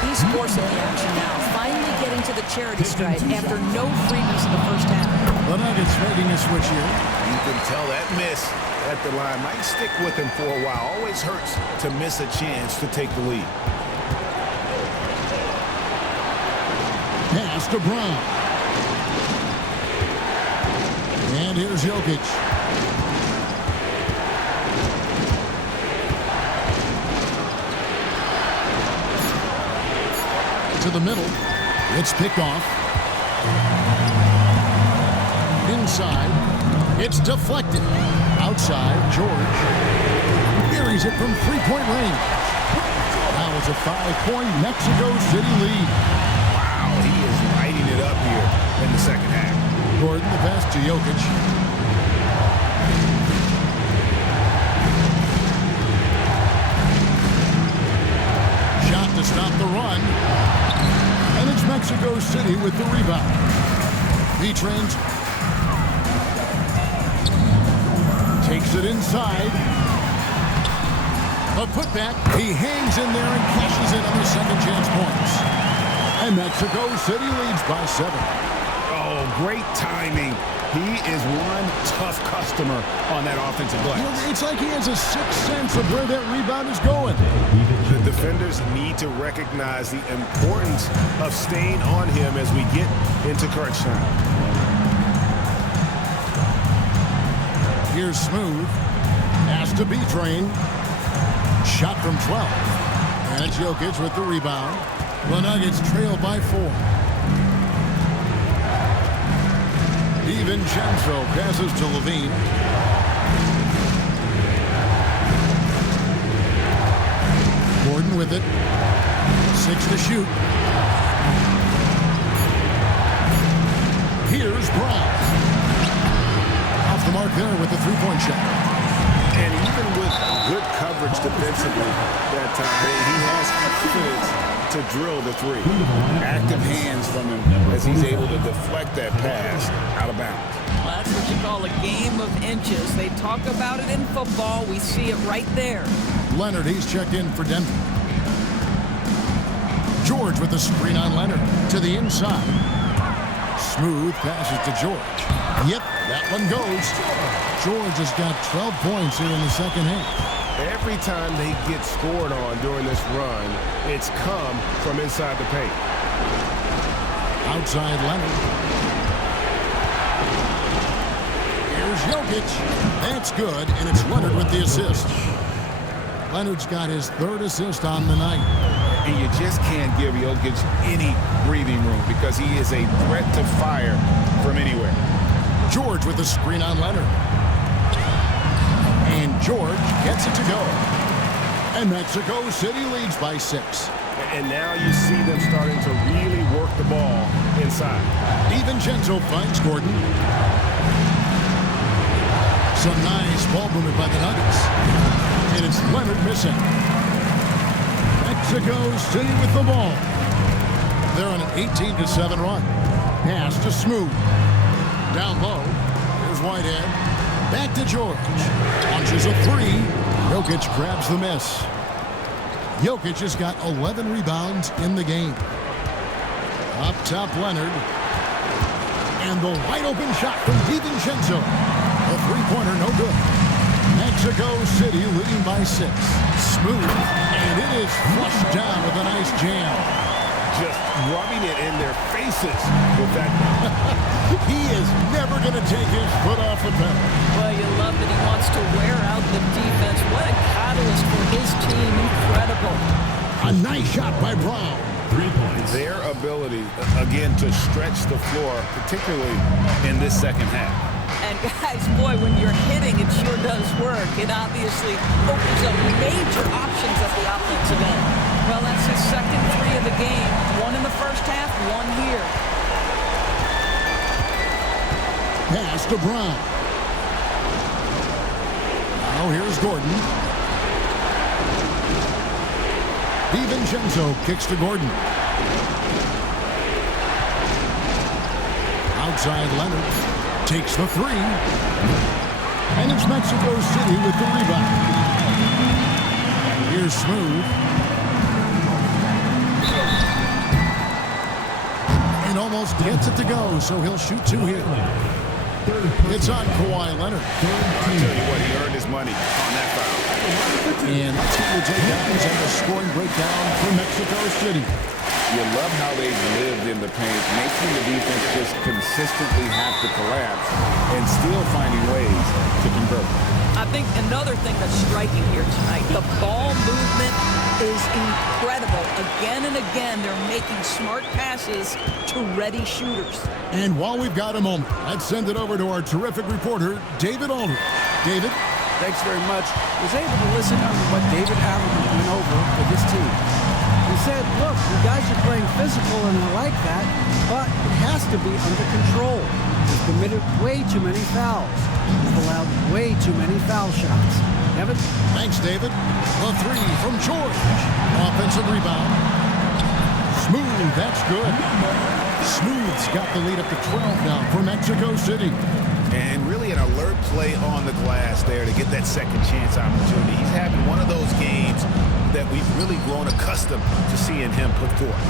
He's forcing the action now, finally getting to the charity stripe after no freebies in the first half. The Nuggets making a switch here. You can tell that miss at the line might stick with him for a while. Always hurts to miss a chance to take the lead. Pass to Brown. And here's Jokic. To the middle. It's picked off. Inside. It's deflected. Outside, George. Buries it from three-point range. Now it's a 5-point Mexico City lead. Wow, he is lighting it up here in the second half. Gordon, the pass to Jokic. Shot to stop the run. And it's Mexico City with the rebound. V-Trent takes it inside. A putback. He hangs in there and cashes in on the second chance points. And Mexico City leads by 7. Oh, great timing. He is one tough customer on that offensive glass. You know, it's like he has a sixth sense of where that rebound is going. The defenders need to recognize the importance of staying on him as we get into crunch time. Here's Smooth. Pass to B-Train. Shot from 12. And it's Jokic with the rebound. The Nuggets trail by 4. DiVincenzo passes to Levine. Gordon with it. 6 to shoot. Here's Brown. Off the mark there with the three-point shot. And even with good coverage defensively that time, he has confidence to drill the three. Active hands from him as he's able to deflect that pass out of bounds. Well, that's what you call a game of inches. They talk about it in football. We see it right there. Leonard, he's checked in for Denver. George with the screen on Leonard to the inside. Smooth passes to George. Yep, that one goes. George has got 12 points here in the second half. Every time they get scored on during this run, it's come from inside the paint. Outside Leonard. Here's Jokic. That's good, and it's Leonard with the assist. Leonard's got his third assist on the night. And you just can't give Jokic any breathing room because he is a threat to fire from anywhere. George with the screen on Leonard. And George gets it to go. And Mexico City leads by 6. And now you see them starting to really work the ball inside. DiVincenzo finds Gordon. Some nice ball movement by the Nuggets. And it's Leonard missing. Mexico City with the ball. They're on an 18-7 run. Pass to Smooth. Down low. Here's Whitehead. Back to George. Launches a 3. Jokic grabs the miss. Jokic has got 11 rebounds in the game. Up top, Leonard. And the wide open shot from DiVincenzo. A three-pointer, no good. Mexico City leading by 6. Smooth. And it is flushed down with a nice jam. Just rubbing it in their faces with that. He is never going to take his foot off the pedal. Well, you love that he wants to wear out the defense. What a catalyst for his team. Incredible. A nice shot by Brown. 3 points. Their ability, again, to stretch the floor, particularly in this second half. And guys, boy, when you're hitting, it sure does work. It obviously opens up major options at the offensive end. Well, that's his second 3 of the game. 1 in the first half, 1 here. Pass to Brown. Now here's Gordon. DiVincenzo kicks to Gordon. outside Leonard. Takes the three. And it's Mexico City with the rebound. Here's Smooth. And almost gets it to go, so he'll shoot two here. It's on Kawhi Leonard. I'll tell you what, he earned his money on that foul. And let's get your takedowns and the scoring breakdown for Mexico City. You love how they've lived in the paint, making the defense just consistently have to collapse and still finding ways to convert. I think another thing that's striking here tonight, the ball movement is incredible. Again and again, they're making smart passes to ready shooters. And while we've got a moment, let's send it over to our terrific reporter, David Aldridge. David? Thanks very much. I was able to listen to what David Allen went over with his team. He said, look, you guys are playing physical, and I like that, but it has to be under control. You've committed way too many fouls. You've allowed way too many foul shots. Evan? Thanks, David. The three from George. Offensive rebound. Smooth, that's good. Smooth's got the lead up to 12 now for Mexico City. And really an alert play on the glass there to get that second chance opportunity. He's having one of those games that we've really grown accustomed to seeing him put forth.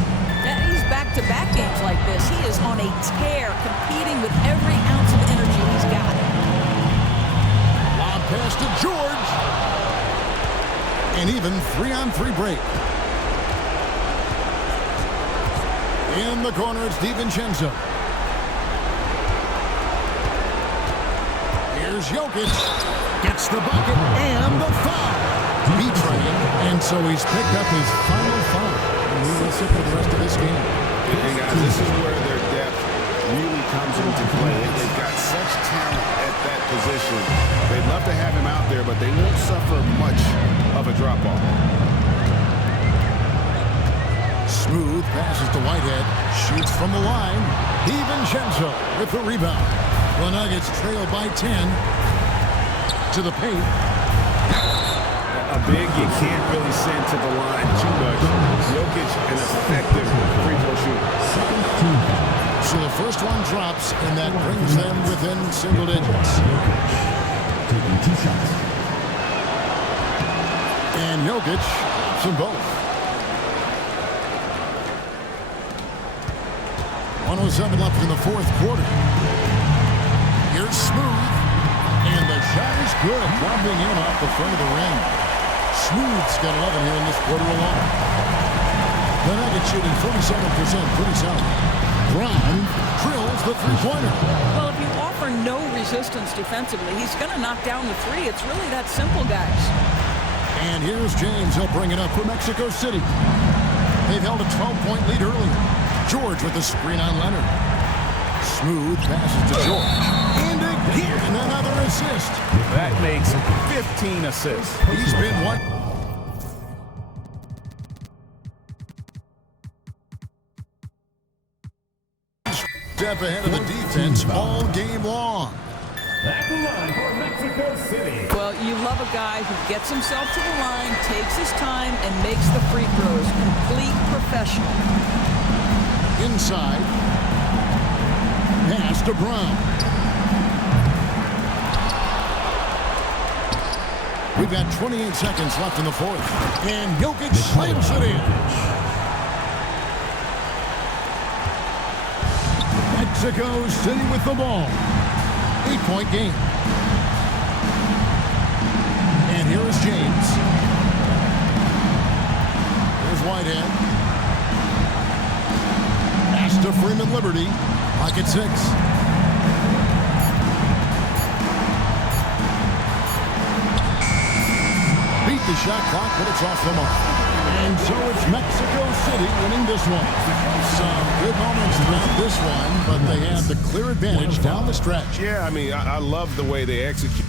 Yeah, he's back-to-back games like this. He is on a tear, competing with every ounce of energy he's got. Lob pass to George. And even 3-on-3 break. In the corner, it's DiVincenzo. Here's Jokic. Gets the bucket and the foul. Betrayed, and so he's picked up his final foul. And he will sit for the rest of this game. And guys, this is where their depth really comes into play. They've got such talent at that position. They'd love to have him out there, but they won't suffer much of a drop-off. Smooth passes to Whitehead. Shoots from the line. DiVincenzo with the rebound. The Nuggets trail by 10 to the paint. A big you can't really send to the line too much. Jokic, an effective free throw shooter. So the first one drops, and that brings them within single digits. Taking 2 shots. And Jokic drops them both. 1:07 left in the fourth quarter. Here's Smooth. And the shot is good, dropping in off the front of the rim. Smooth's got 11 here in this quarter alone. The Nuggets shooting 47%, pretty solid. Brown drills the three-pointer. Well, if you offer no resistance defensively, he's going to knock down the three. It's really that simple, guys. And here's James. He'll bring it up for Mexico City. They've held a 12-point lead earlier. George with the screen on Leonard. Smooth passes to George. And again, another assist. That makes 15 assists. He's been one. Step ahead of the defense all game long. At the line for Mexico City. Well, you love a guy who gets himself to the line, takes his time, and makes the free throws. Complete professional. Inside. Pass to Brown. We've got 28 seconds left in the fourth. And Jokic slams it in. Mexico City with the ball. 8-point game. And here is James. Here's Whitehead. Pass to Freeman Liberty. Pocket 6. Beat the shot clock, but it's off the mark. And so it's Mexico City winning this one. Some good moments throughout this one, but they have the clear advantage down the stretch. Yeah, I mean, I love the way they execute.